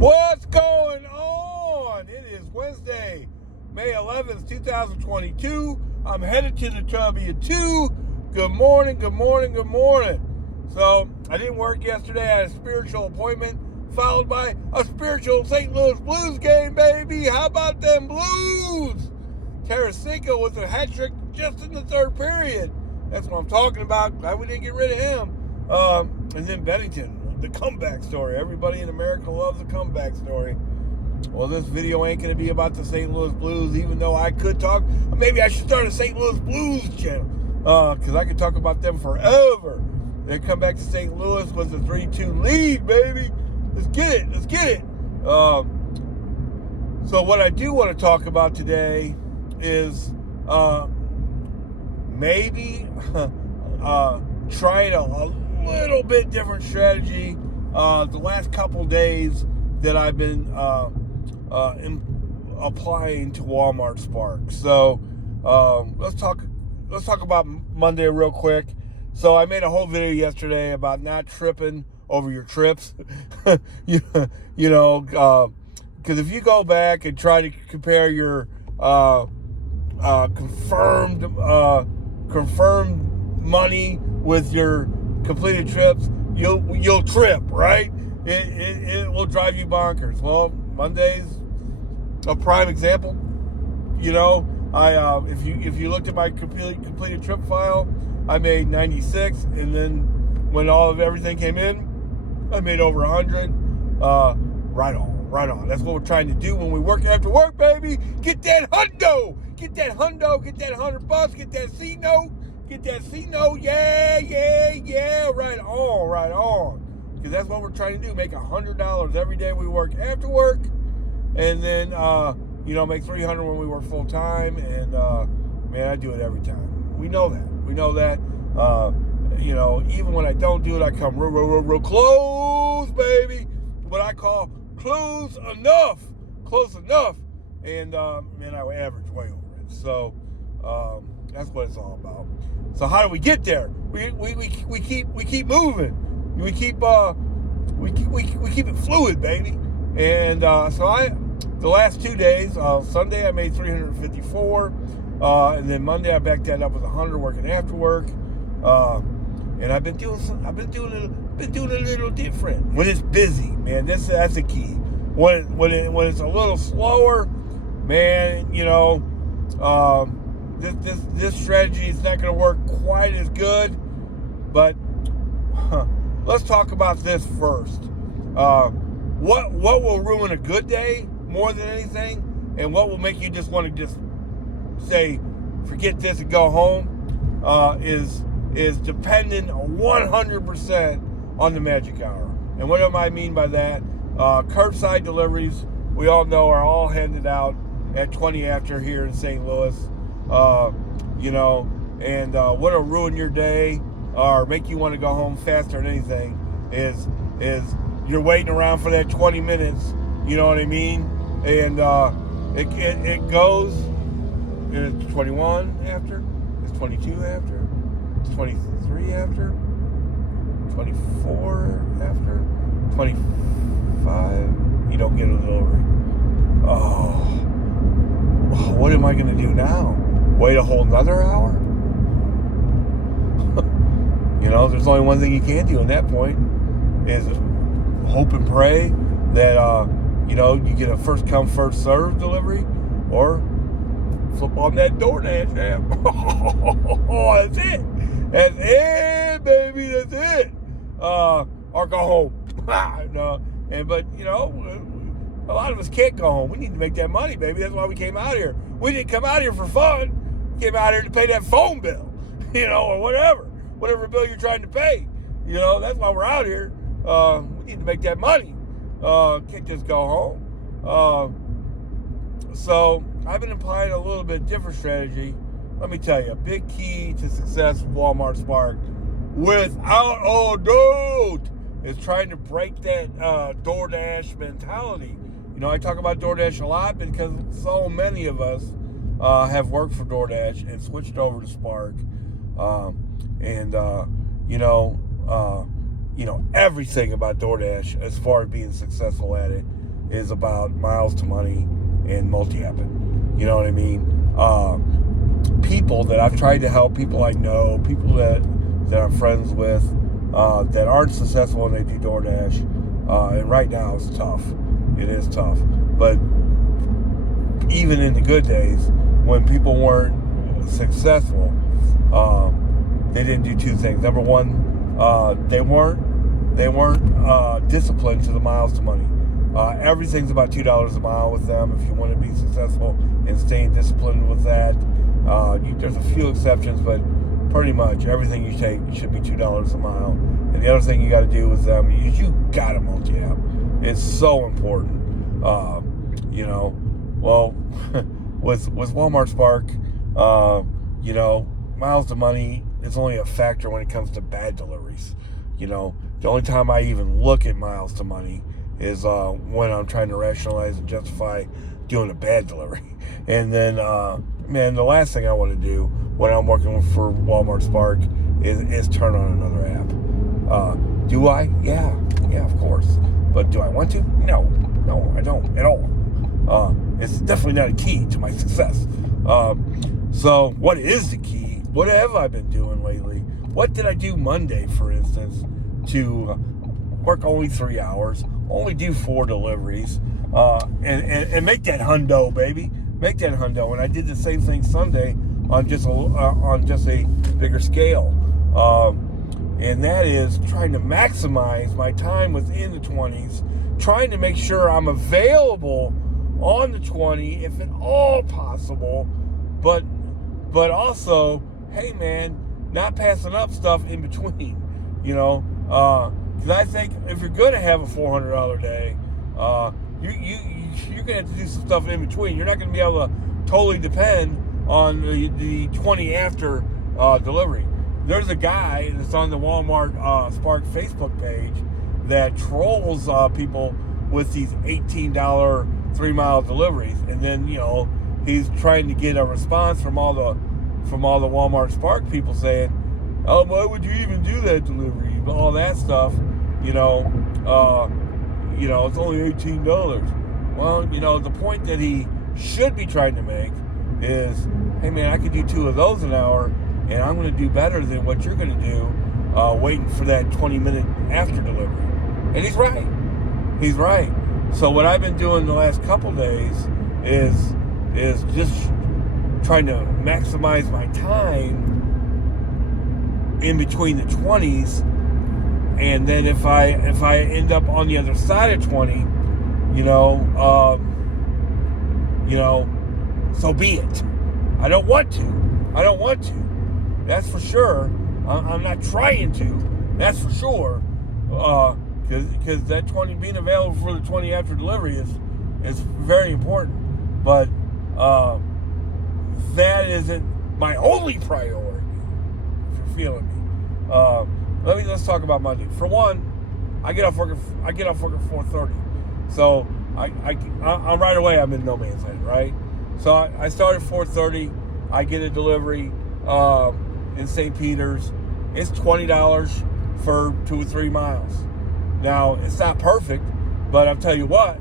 What's going on? It is Wednesday, May 11th, 2022. I'm headed to the W2. Good morning, good morning, good morning. So, I didn't work yesterday. I had a spiritual appointment, followed by a spiritual St. Louis Blues game, baby. How about them Blues? Tarasenko with a hat trick just in the third period. That's what I'm talking about. Glad we didn't get rid of him. And then Bennington, the comeback story. Everybody in America loves a comeback story. Well, this video ain't going to be about the St. Louis Blues, even though I could talk. Maybe I should start a St. Louis Blues channel, because I could talk about them forever. They come back to St. Louis with a 3-2 lead, baby. Let's get it. Let's get it. So what I do want to talk about today is maybe trying a little bit different strategy the last couple days that I've been applying to Walmart Spark. So let's talk about Monday real quick. So I made a whole video yesterday about not tripping over your trips. you know, because if you go back and try to compare your confirmed money with your completed trips, you'll trip, right? It will drive you bonkers. Well, Monday's a prime example. You know, if you looked at my completed trip file, I made 96, and then when everything came in, I made over 100. Right on. That's what we're trying to do when we work after work, baby. Get that hundo. Get that $100, get that C note, yeah, right on. Because that's what we're trying to do, make $100 every day we work after work, and then, make $300 when we work full time, and, man, I do it every time. We know that. Even when I don't do it, I come real close, baby. What I call close enough, and, man, I average way over it. So, that's what it's all about. So how do we get there? We keep moving. We keep it fluid, baby. And the last 2 days, Sunday I made 354, and then Monday I backed that up with 100 working after work. And I've been doing a little different when it's busy, man. That's the key. When it's a little slower, man, this strategy is not going to work quite as good. But let's talk about this first. What will ruin a good day more than anything, and what will make you just want to just say, forget this and go home, is dependent 100% on the magic hour. And what do I mean by that? Curbside deliveries, we all know, are all handed out at 20 after here in St. Louis. And what'll ruin your day or make you want to go home faster than anything is you're waiting around for that 20 minutes, you know what I mean? And it goes, and it's 21 after, it's 22 after, it's 23 after, 24 after, 25, you don't get a delivery. Oh, what am I going to do now? Wait a whole nother hour? There's only one thing you can do at that point is hope and pray that, you get a first come, first serve delivery, or flip on that Doordash app. Oh, that's it. That's it, baby. That's it. Or go home. No. But a lot of us can't go home. We need to make that money, baby. That's why we came out here. We didn't come out here for fun. We came out here to pay that phone bill, or whatever bill you're trying to pay. That's why we're out here. We need to make that money. Can't just go home. So I've been applying a little bit different strategy. Let me tell you, a big key to success with Walmart Spark, without a doubt, is trying to break that Doordash mentality. I talk about Doordash a lot because so many of us have worked for Doordash and switched over to Spark. Everything about Doordash as far as being successful at it is about miles to money and multi-apping. You know what I mean? People that I've tried to help, people I know, people that I'm friends with, that aren't successful when they do DoorDash. And right now it's tough. It is tough. But even in the good days, when people weren't successful, they didn't do two things. Number one, they weren't disciplined to the miles to money. Everything's about $2 a mile with them. If you want to be successful and staying disciplined with that, there's a few exceptions, but pretty much everything you take should be $2 a mile. And the other thing you got to do with them is you got to multi-app. It's so important. Well, with Walmart Spark, miles to money is only a factor when it comes to bad deliveries. The only time I even look at miles to money is when I'm trying to rationalize and justify doing a bad delivery. And then, the last thing I want to do when I'm working for Walmart Spark is turn on another app. Do I? Yeah, of course. But do I want to? No, I don't at all. It's definitely not a key to my success. So what is the key? What have I been doing lately? What did I do Monday, for instance, to work only 3 hours, only do 4 deliveries, and make that hundo, baby. Make that hundo. And I did the same thing Sunday on just a bigger scale. And that is trying to maximize my time within the 20s, trying to make sure I'm available on the 20 if at all possible, but also, hey man, not passing up stuff in between, because I think if you're going to have a $400 day, you're going to have to do some stuff in between. You're not going to be able to totally depend on the 20 after delivery. There's a guy that's on the Walmart Spark Facebook page that trolls people with these $18 3-mile deliveries, and then he's trying to get a response from all the Walmart Spark people saying, "Oh, why would you even do that delivery?" All that stuff, it's only $18. Well, the point that he should be trying to make is, hey man, I could do 2 of those an hour, and I'm going to do better than what you're going to do waiting for that 20-minute after delivery. And he's right. He's right. So what I've been doing the last couple days is just trying to maximize my time in between the 20s, and then if I end up on the other side of 20, so be it. I don't want to. That's for sure. I'm not trying to. That's for sure. Because that 20 being available for the 20 after delivery is very important. But that isn't my only priority, if you're feeling me. Let's talk about Monday. For one, I get off work at 4:30. So I'm right away, I'm in no man's land, right? So I start at 4:30. I get a delivery in St. Peter's. It's $20 for 2 or 3 miles. Now, it's not perfect, but I'll tell you what,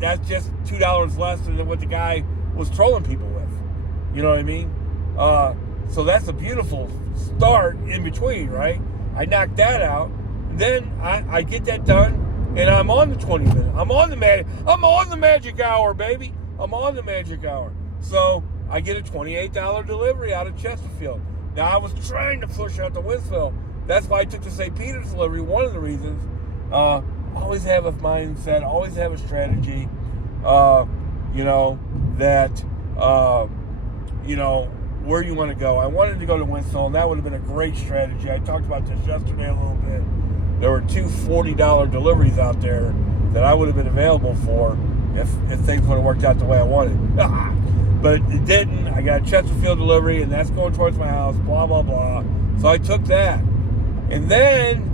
that's just $2 less than what the guy was trolling people with. You know what I mean? So that's a beautiful start in between, right? I knock that out. Then I get that done, and I'm on the 20 minute. I'm on the magic hour, baby. I'm on the magic hour. So I get a $28 delivery out of Chesterfield. Now, I was trying to push out to Winsville. That's why I took the St. Peter's delivery. One of the reasons. Always have a mindset, always have a strategy, where you want to go. I wanted to go to Winsville, and that would have been a great strategy. I talked about this yesterday a little bit. There were 2 $40 deliveries out there that I would have been available for if things would have worked out the way I wanted. But it didn't. I got a Chesterfield delivery, and that's going towards my house, blah, blah, blah. So I took that. And then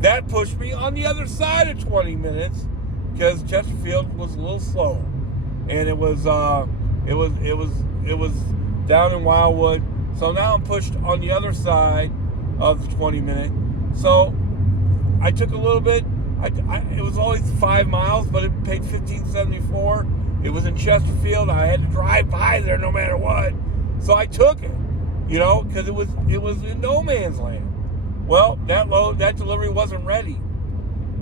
that pushed me on the other side of 20 minutes because Chesterfield was a little slow, and it was down in Wildwood. So now I'm pushed on the other side of the 20 minute. So I took a little bit. it was only 5 miles, but it paid $15.74. It was in Chesterfield. I had to drive by there no matter what, so I took it. Because it was in no man's land. Well, that delivery wasn't ready.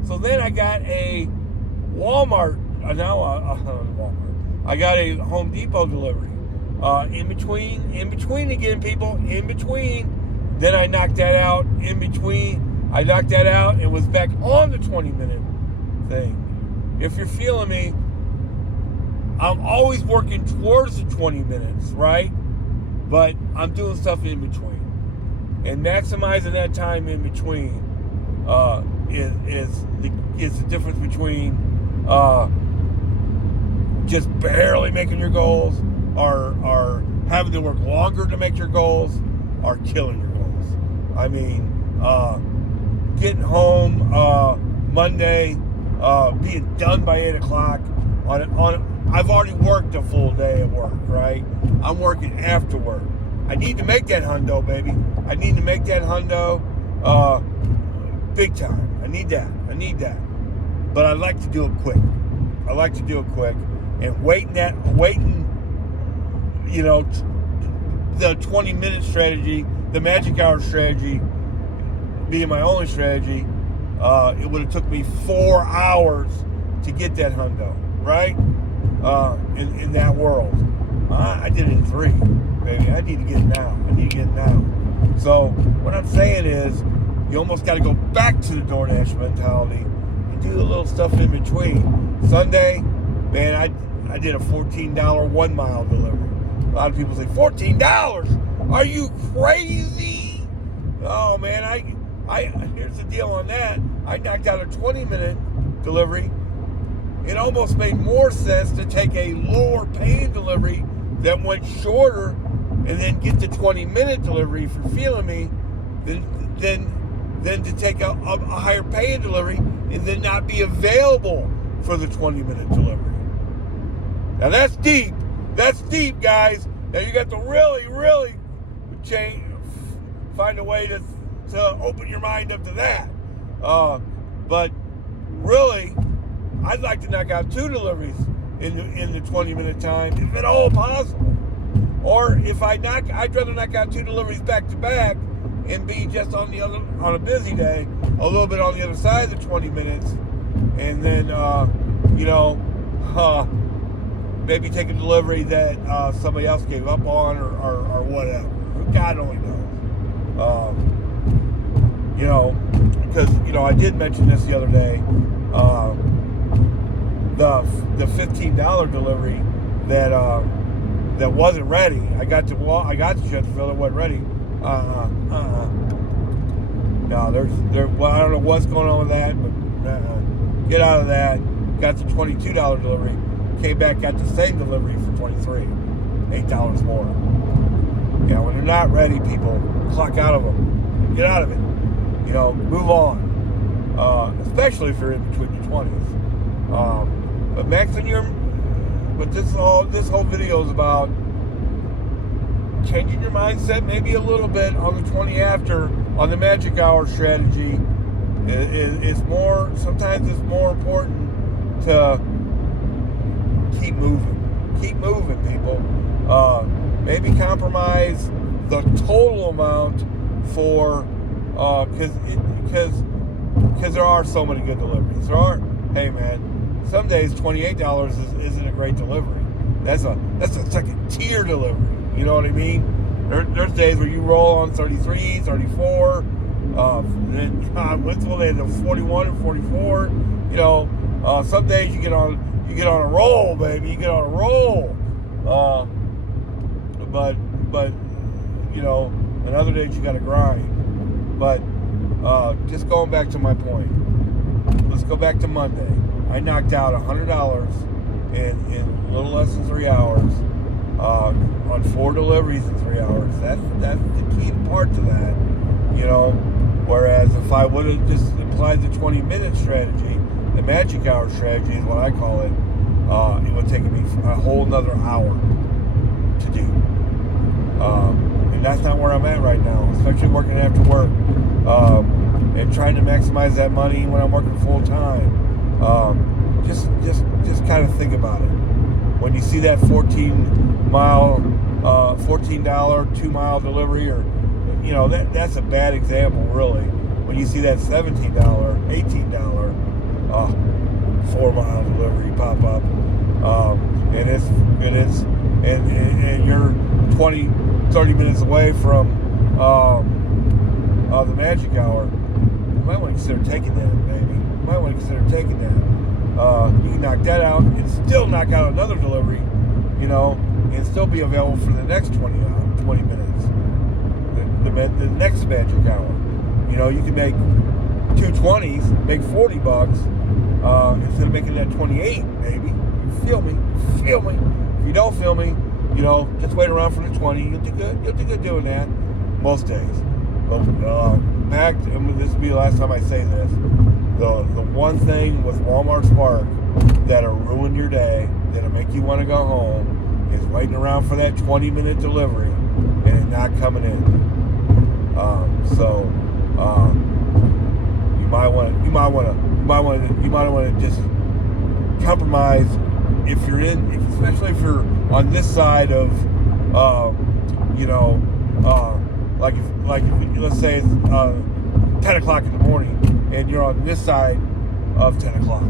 So then I got a Walmart. Walmart. I got a Home Depot delivery. In between again, people. In between. Then I knocked that out. In between. I knocked that out and was back on the 20-minute thing. If you're feeling me, I'm always working towards the 20 minutes, right? But I'm doing stuff in between. And maximizing that time in between is the difference between just barely making your goals or having to work longer to make your goals or killing your goals. I mean, getting home Monday, being done by 8 o'clock I've already worked a full day at work, right? I'm working after work. I need to make that hundo, baby. I need to make that hundo big time. I need that. But I like to do it quick. And waiting, the 20-minute strategy, the magic hour strategy, being my only strategy, it would have took me 4 hours to get that hundo, right? In that world. I did it in 3, baby. I need to get it now. So what I'm saying is, you almost got to go back to the Doordash mentality and do a little stuff in between. Sunday, man, I did a $14 1-mile delivery. A lot of people say, $14? Are you crazy? Oh man, I here's the deal on that. I knocked out a 20-minute delivery. It almost made more sense to take a lower paying delivery that went shorter and then get the 20-minute delivery, if you're feeling me, than to take a higher paying delivery and then not be available for the 20-minute delivery. Now that's deep. That's deep, guys. Now you got to really, really find a way to open your mind up to that. But really, I'd like to knock out 2 deliveries in the 20-minute time, if at all possible. Or I'd rather knock out 2 deliveries back to back and be just on a busy day, a little bit on the other side of the 20 minutes, and then maybe take a delivery that somebody else gave up on or whatever. God only knows. Because I did mention this the other day. The $15 delivery that wasn't ready. I got to Chesterfield. It wasn't ready. No, well, I don't know what's going on with that, but get out of that. Got the $22 delivery. Came back, got the same delivery for $23, $8 more. Yeah, when they're not ready, people clock out of them. Get out of it. Move on. Especially if you're in between your 20s. But this whole video is about changing your mindset maybe a little bit on the 20 after, on the magic hour strategy. Sometimes it's more important to keep moving, people. Maybe compromise the total amount for, because there are so many good deliveries. Hey man, some days $28 isn't a great delivery. That's a second tier delivery. You know what I mean? There's days where you roll on 33, 34, then what's one day, the 41 and 44. Some days you get on a roll, baby. You get on a roll. But and other days you got to grind. But just going back to my point. Let's go back to Monday. I knocked out $100 in a little less than 3 hours on 4 deliveries in 3 hours. That's the key part to that. Whereas if I would have just applied the 20-minute strategy, the magic hour strategy is what I call it, it would take me a whole another hour to do. And that's not where I'm at right now, especially working after work. and trying to maximize that money when I'm working full time. Just kind of think about it. When you see that $14 2-mile delivery, or that's a bad example, really. When you see that $17, $18 4-mile delivery pop up, and you're 20, 30 minutes away from the magic hour, you might want to consider taking that, baby. You might want to consider taking that. You can knock that out and still knock out another delivery, and still be available for the next 20 minutes, the next magic hour. You can make 220s, make $40 instead of making that 28, baby. You feel me? If you don't feel me, just wait around for the 20. You'll do good. You'll do good doing that most days. But and this will be the last time I say this. The one thing with Walmart Spark that'll ruin your day, that'll make you want to go home, is waiting around for that 20-minute delivery and it not coming in. You might want to just compromise especially if you're on this side of, let's say it's 10 o'clock in the morning and you're on this side of 10 o'clock.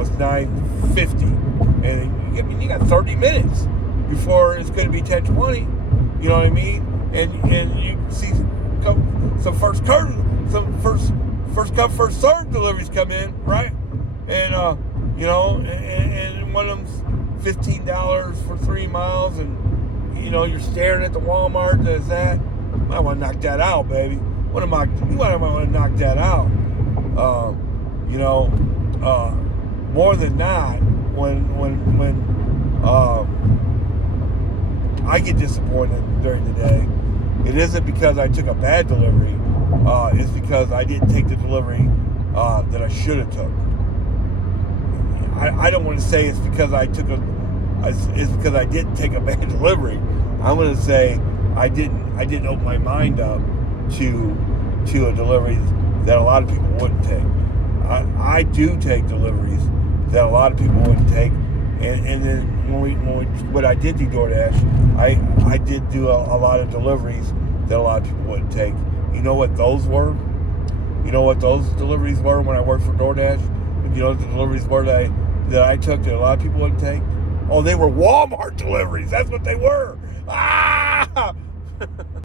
It's 9:50, and you got 30 minutes before it's going to be 10:20. You know what I mean? And you see some first come first served deliveries come in, right? And and one of them's $15 for 3 miles, and you're staring at the Walmart that's that. You might want to knock that out, baby. You might want to knock that out. More than not, when I get disappointed during the day, it isn't because I took a bad delivery. It's because I didn't take the delivery that I should have took. I don't want to say it's because it's because I didn't take a bad delivery. I'm going to say I didn't open my mind up to a delivery that a lot of people wouldn't take. I do take deliveries that a lot of people wouldn't take, and then when I did do Doordash, I did do a lot of deliveries that a lot of people wouldn't take. You know what those were? You know what those deliveries were when I worked for Doordash? The deliveries were that I took that a lot of people wouldn't take? Oh, they were Walmart deliveries. That's what they were.